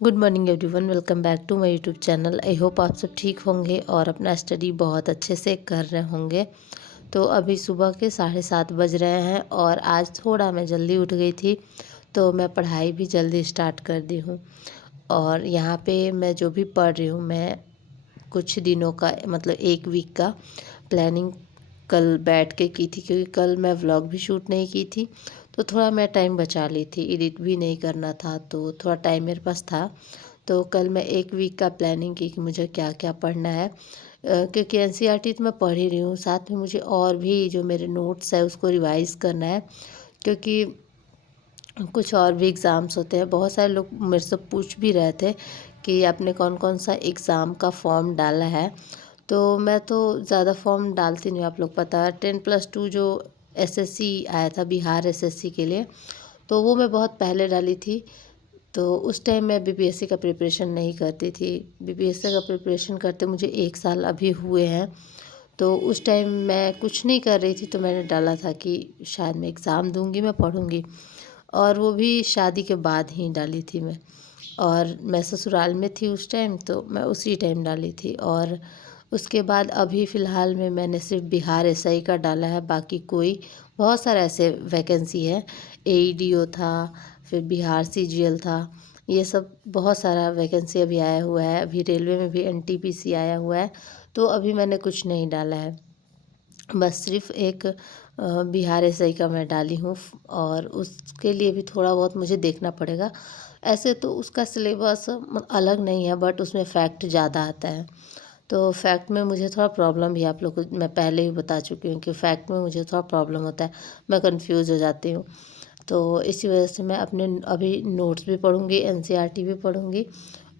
Good morning everyone, welcome back to my YouTube channel. I hope आप सब ठीक होंगे और अपना स्टडी बहुत अच्छे से कर रहे होंगे। तो अभी सुबह के 7:30 बज रहे हैं और आज थोड़ा मैं जल्दी उठ गई थी, तो मैं पढ़ाई भी जल्दी स्टार्ट कर दी हूँ। और यहाँ पे मैं जो भी पढ़ रही हूँ, मैं कुछ दिनों का मतलब 1 वीक का प्लानिंग कल बैठ के की थी, क्योंकि कल मैं व्लॉग भी शूट नहीं की थी। तो थोड़ा मैं टाइम बचा ली थी, एडिट भी नहीं करना था, तो थोड़ा टाइम मेरे पास था। तो कल मैं 1 वीक का प्लानिंग की कि मुझे क्या क्या पढ़ना है, क्योंकि एनसीईआरटी तो मैं पढ़ ही रही हूँ, साथ में मुझे और भी जो मेरे नोट्स है उसको रिवाइज़ करना है। क्योंकि कुछ और भी एग्ज़ाम्स होते हैं। बहुत सारे लोग मेरे से पूछ भी रहे थे कि आपने कौन कौन सा एग्ज़ाम का फॉर्म डाला है। तो मैं तो ज़्यादा फॉर्म डालती नहीं हूँ, आप लोग पता है 10+2 जो एसएससी आया था बिहार एसएससी के लिए, तो वो मैं बहुत पहले डाली थी। तो उस टाइम मैं बीपीएससी का प्रिपरेशन नहीं करती थी। बीपीएससी का प्रिपरेशन करते मुझे 1 साल अभी हुए हैं। तो उस टाइम मैं कुछ नहीं कर रही थी, तो मैंने डाला था कि शायद मैं एग्ज़ाम दूंगी, मैं पढ़ूंगी। और वो भी शादी के बाद ही डाली थी मैं। और मैं ससुराल में थी उस टाइम, तो मैं उसी टाइम डाली थी। और उसके बाद अभी फ़िलहाल में मैंने सिर्फ बिहार एसआई का डाला है, बाकी कोई बहुत सारे ऐसे वैकेंसी है। एईडीओ था, फिर बिहार सीजीएल था, ये सब बहुत सारा वैकेंसी अभी आया हुआ है। अभी रेलवे में भी एनटीपीसी आया हुआ है, तो अभी मैंने कुछ नहीं डाला है। बस सिर्फ एक बिहार एसआई का मैं डाली हूँ, और उसके लिए भी थोड़ा बहुत मुझे देखना पड़ेगा। ऐसे तो उसका सिलेबस अलग नहीं है, बट उसमें फैक्ट ज़्यादा आता है। तो फैक्ट में मुझे थोड़ा प्रॉब्लम भी, आप लोग को मैं पहले ही बता चुकी हूँ कि फैक्ट में मुझे थोड़ा प्रॉब्लम होता है, मैं कंफ्यूज हो जाती हूँ। तो इसी वजह से मैं अपने अभी नोट्स भी पढ़ूँगी, एनसीईआरटी भी पढ़ूँगी,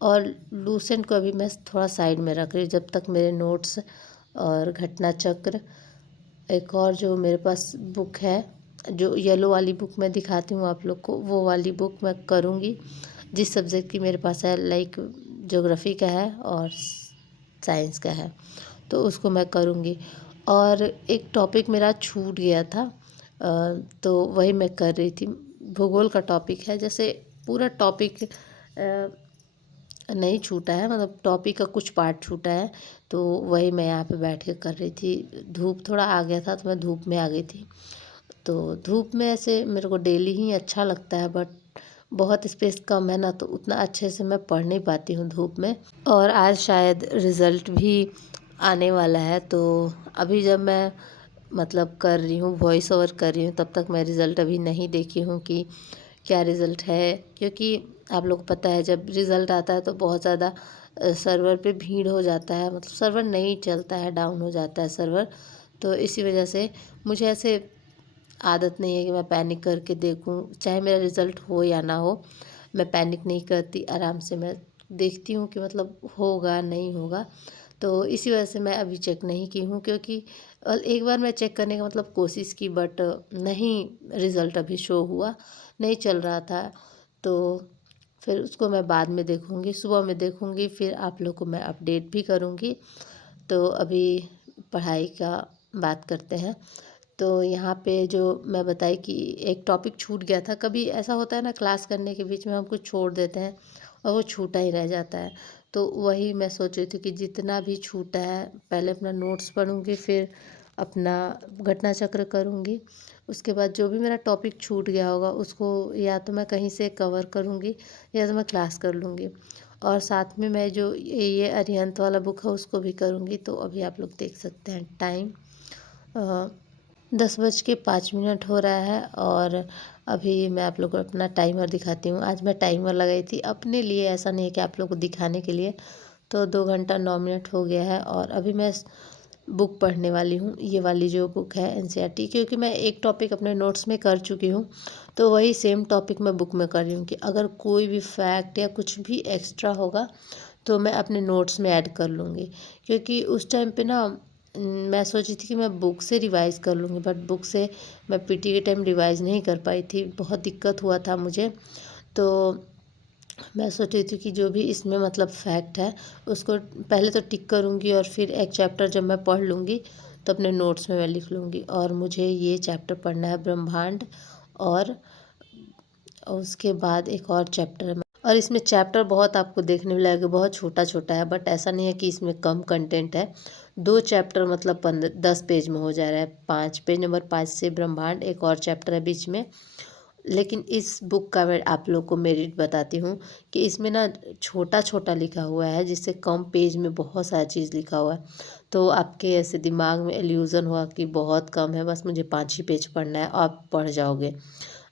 और लूसेंट को अभी मैं थोड़ा साइड में रख रही हूँ जब तक मेरे नोट्स और घटना चक्र। एक और जो मेरे पास बुक है, जो येलो वाली बुक मैं दिखाती हूँ आप लोग को, वो वाली बुक मैं करूँगी जिस सब्जेक्ट की मेरे पास है, लाइक ज्योग्राफी का है और साइंस का है, तो उसको मैं करूँगी। और एक टॉपिक मेरा छूट गया था, तो वही मैं कर रही थी। भूगोल का टॉपिक है, जैसे पूरा टॉपिक नहीं छूटा है, मतलब टॉपिक का कुछ पार्ट छूटा है, तो वही मैं यहाँ पे बैठ के कर रही थी। धूप थोड़ा आ गया था, तो मैं धूप में आ गई थी। तो धूप में ऐसे मेरे को डेली ही अच्छा लगता है, बट बहुत स्पेस कम है ना, तो उतना अच्छे से मैं पढ़ नहीं पाती हूँ धूप में। और आज शायद रिज़ल्ट भी आने वाला है, तो अभी जब मैं मतलब कर रही हूँ, वॉइस ओवर कर रही हूँ, तब तक मैं रिज़ल्ट अभी नहीं देखी हूँ कि क्या रिज़ल्ट है। क्योंकि आप लोग को पता है जब रिज़ल्ट आता है तो बहुत ज़्यादा सर्वर पे भीड़ हो जाता है, मतलब सर्वर नहीं चलता है, डाउन हो जाता है सर्वर। तो इसी वजह से मुझे ऐसे आदत नहीं है कि मैं पैनिक करके देखूं, चाहे मेरा रिज़ल्ट हो या ना हो। मैं पैनिक नहीं करती, आराम से मैं देखती हूँ कि मतलब होगा नहीं होगा। तो इसी वजह से मैं अभी चेक नहीं की हूँ, क्योंकि एक बार मैं चेक करने का मतलब कोशिश की, बट नहीं, रिज़ल्ट अभी शो हुआ नहीं चल रहा था। तो फिर उसको मैं बाद में देखूँगी, सुबह में देखूँगी, फिर आप लोग को मैं अपडेट भी करूँगी। तो अभी पढ़ाई का बात करते हैं। तो यहाँ पे जो मैं बताई कि एक टॉपिक छूट गया था, कभी ऐसा होता है ना क्लास करने के बीच में हम कुछ छोड़ देते हैं और वो छूटा ही रह जाता है। तो वही मैं सोच रही थी कि जितना भी छूटा है पहले अपना नोट्स पढ़ूँगी, फिर अपना घटना चक्र करूँगी। उसके बाद जो भी मेरा टॉपिक छूट गया होगा उसको या तो मैं कहीं से कवर करूँगी, या तो मैं क्लास कर लूँगी। और साथ में मैं जो ये अरिहंत वाला बुक है उसको भी करूँगी। तो अभी आप लोग देख सकते हैं टाइम 10:05 हो रहा है, और अभी मैं आप लोग को अपना टाइमर दिखाती हूँ। आज मैं टाइमर लगाई थी अपने लिए, ऐसा नहीं है कि आप लोग को दिखाने के लिए। तो 2 घंटा 9 मिनट हो गया है, और अभी मैं बुक पढ़ने वाली हूँ, ये वाली जो बुक है एनसीईआरटी, क्योंकि मैं एक टॉपिक अपने नोट्स में कर चुकी हूँ, तो वही सेम टॉपिक मैं बुक में कर रही हूँ कि अगर कोई भी फैक्ट या कुछ भी एक्स्ट्रा होगा तो मैं अपने नोट्स में ऐड कर लूँगी। क्योंकि उस टाइम पे ना मैं सोची थी कि मैं बुक से रिवाइज़ कर लूँगी, बट बुक से मैं पीटी के टाइम रिवाइज़ नहीं कर पाई थी, बहुत दिक्कत हुआ था मुझे। तो मैं सोच रही थी कि जो भी इसमें मतलब फैक्ट है उसको पहले तो टिक करूँगी, और फिर एक चैप्टर जब मैं पढ़ लूँगी तो अपने नोट्स में मैं लिख लूँगी। और मुझे ये चैप्टर पढ़ना है ब्रह्मांड, और उसके बाद एक और चैप्टर है और इसमें चैप्टर बहुत आपको देखने में लगेगा बहुत छोटा छोटा है, बट ऐसा नहीं है कि इसमें कम कंटेंट है। 2 चैप्टर मतलब 10 पेज में हो जा रहा है। 5 पेज नंबर 5 से ब्रह्मांड, एक और चैप्टर है बीच में। लेकिन इस बुक का मैं आप लोग को मेरिट बताती हूँ कि इसमें ना छोटा छोटा लिखा हुआ है, जिससे कम पेज में बहुत सारा चीज़ लिखा हुआ है। तो आपके ऐसे दिमाग में इल्यूज़न हुआ कि बहुत कम है, बस मुझे 5 ही पेज पढ़ना है, आप पढ़ जाओगे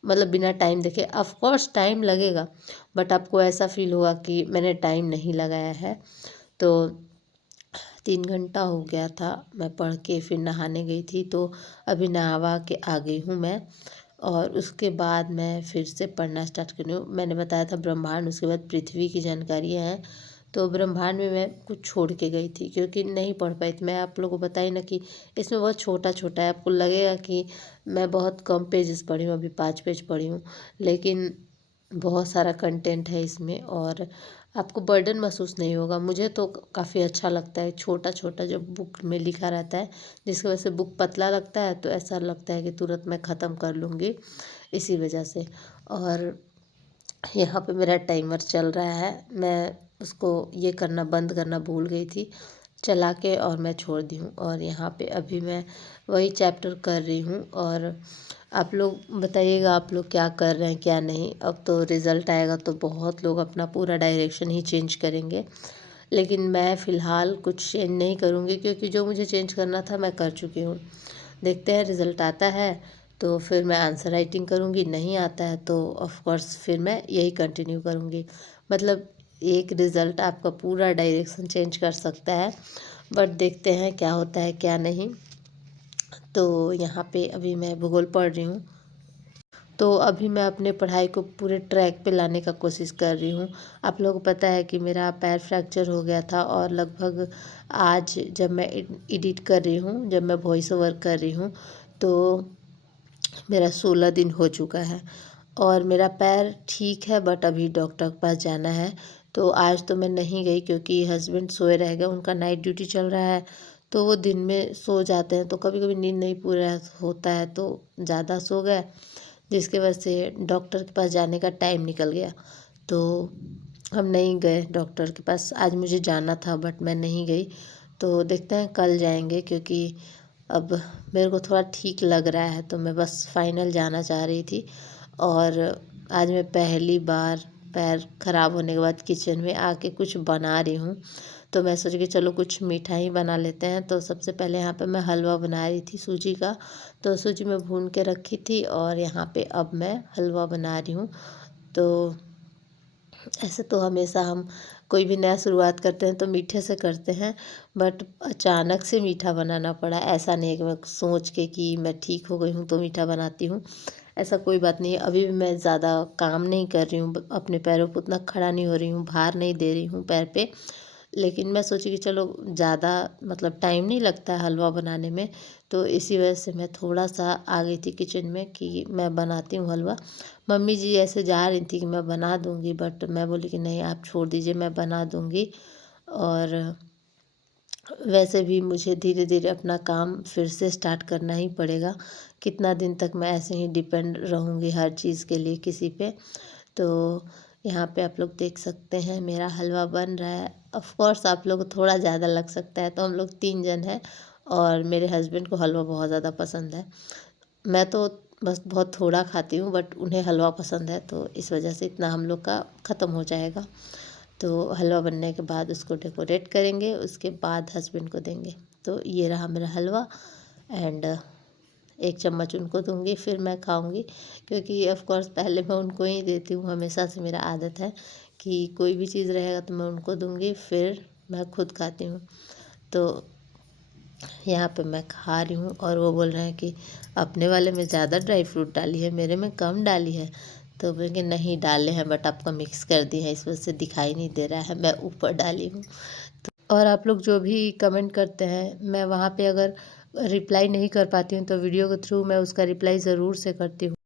मतलब बिना टाइम देखे। ऑफ कोर्स टाइम लगेगा, बट आपको ऐसा फील होगा कि मैंने टाइम नहीं लगाया है। तो 3 घंटा हो गया था, मैं पढ़ के फिर नहाने गई थी, तो अभी नहावा के आ गई हूँ मैं। और उसके बाद मैं फिर से पढ़ना स्टार्ट कर रही हूँ। मैंने बताया था ब्रह्मांड, उसके बाद पृथ्वी की जानकारियाँ हैं। तो ब्रह्मांड में मैं कुछ छोड़ के गई थी क्योंकि नहीं पढ़ पाई थी। मैं आप लोगों को बताई ना कि इसमें बहुत छोटा छोटा है, आपको लगेगा कि मैं बहुत कम पेजेस पढ़ी हूँ, अभी 5 पेज पढ़ी हूँ, लेकिन बहुत सारा कंटेंट है इसमें और आपको बर्डन महसूस नहीं होगा। मुझे तो काफ़ी अच्छा लगता है छोटा छोटा जब बुक में लिखा रहता है, जिसकी वजह से बुक पतला लगता है तो ऐसा लगता है कि तुरंत मैं ख़त्म कर लूँगी, इसी वजह से। और यहाँ पे मेरा टाइमर चल रहा है, मैं उसको ये करना बंद करना भूल गई थी, चला के और मैं छोड़ दी हूँ। और यहाँ पे अभी मैं वही चैप्टर कर रही हूँ। और आप लोग बताइएगा आप लोग क्या कर रहे हैं क्या नहीं। अब तो रिज़ल्ट आएगा तो बहुत लोग अपना पूरा डायरेक्शन ही चेंज करेंगे, लेकिन मैं फ़िलहाल कुछ चेंज नहीं करूँगी क्योंकि जो मुझे चेंज करना था मैं कर चुकी हूँ। देखते हैं रिज़ल्ट आता है तो फिर मैं आंसर राइटिंग करूँगी, नहीं आता है तो ऑफ़ कोर्स फिर मैं यही कंटिन्यू करूँगी। मतलब एक रिज़ल्ट आपका पूरा डायरेक्शन चेंज कर सकता है, बट देखते हैं क्या होता है क्या नहीं। तो यहाँ पे अभी मैं भूगोल पढ़ रही हूँ। तो अभी मैं अपने पढ़ाई को पूरे ट्रैक पे लाने का कोशिश कर रही हूँ। आप लोगों को पता है कि मेरा पैर फ्रैक्चर हो गया था और लगभग आज जब मैं एडिट कर रही हूँ, जब मैं वॉइस ओवर कर रही हूँ, तो मेरा 16 दिन हो चुका है और मेरा पैर ठीक है, बट अभी डॉक्टर के पास जाना है। तो आज तो मैं नहीं गई क्योंकि हस्बैंड सोए रह गए, उनका नाइट ड्यूटी चल रहा है, तो वो दिन में सो जाते हैं, तो कभी कभी नींद नहीं पूरा होता है तो ज़्यादा सो गए, जिसकी वजह से डॉक्टर के पास जाने का टाइम निकल गया। तो हम नहीं गए डॉक्टर के पास, आज मुझे जाना था बट मैं नहीं गई। तो देखते हैं कल जाएंगे क्योंकि अब मेरे को थोड़ा ठीक लग रहा है, तो मैं बस फाइनल जाना चाह रही थी। और आज मैं पहली बार पैर ख़राब होने के बाद किचन में आके कुछ बना रही हूँ, तो मैं सोची कि चलो कुछ मिठाई बना लेते हैं। तो सबसे पहले यहाँ पे मैं हलवा बना रही थी सूजी का, तो सूजी मैं भून के रखी थी और यहाँ पे अब मैं हलवा बना रही हूँ। तो ऐसे तो हमेशा हम कोई भी नया शुरुआत करते हैं तो मीठे से करते हैं, बट अचानक से मीठा बनाना पड़ा। ऐसा नहीं है कि मैं सोच के कि मैं ठीक हो गई हूँ तो मीठा बनाती हूँ, ऐसा कोई बात नहीं है। अभी भी मैं ज़्यादा काम नहीं कर रही हूँ, अपने पैरों पर उतना खड़ा नहीं हो रही हूँ, भार नहीं दे रही हूँ पैर पे। लेकिन मैं सोची कि चलो ज़्यादा मतलब टाइम नहीं लगता है हलवा बनाने में, तो इसी वजह से मैं थोड़ा सा आ गई थी किचन में कि मैं बनाती हूँ हलवा। मम्मी जी ऐसे जा रही थी कि मैं बना दूँगी, बट मैं बोली कि नहीं आप छोड़ दीजिए मैं बना दूँगी। और वैसे भी मुझे धीरे धीरे अपना काम फिर से स्टार्ट करना ही पड़ेगा, कितना दिन तक मैं ऐसे ही डिपेंड रहूँगी हर चीज़ के लिए किसी पे। तो यहाँ पे आप लोग देख सकते हैं मेरा हलवा बन रहा है। ऑफ़ कोर्स आप लोग को थोड़ा ज़्यादा लग सकता है, तो हम लोग 3 जन हैं और मेरे हस्बैंड को हलवा बहुत ज़्यादा पसंद है। मैं तो बस बहुत थोड़ा खाती हूँ, बट उन्हें हलवा पसंद है, तो इस वजह से इतना हम लोग का ख़त्म हो जाएगा। तो हलवा बनने के बाद उसको डेकोरेट करेंगे, उसके बाद हस्बैंड को देंगे। तो ये रहा मेरा हलवा एंड 1 चम्मच उनको दूँगी फिर मैं खाऊँगी, क्योंकि ऑफ़ कोर्स पहले मैं उनको ही देती हूँ, हमेशा से मेरा आदत है कि कोई भी चीज़ रहेगा तो मैं उनको दूँगी फिर मैं खुद खाती हूँ। तो यहाँ पे मैं खा रही हूँ और वो बोल रहे हैं कि अपने वाले में ज़्यादा ड्राई फ्रूट डाली है, मेरे में कम डाली है। तो बोलेंगे नहीं डाले हैं, बट आपका मिक्स कर दी है, इस वजह से दिखाई नहीं दे रहा है, मैं ऊपर डाली हूँ। और आप लोग जो भी कमेंट करते हैं, मैं वहाँ पे अगर रिप्लाई नहीं कर पाती हूँ तो वीडियो के थ्रू मैं उसका रिप्लाई ज़रूर से करती हूँ।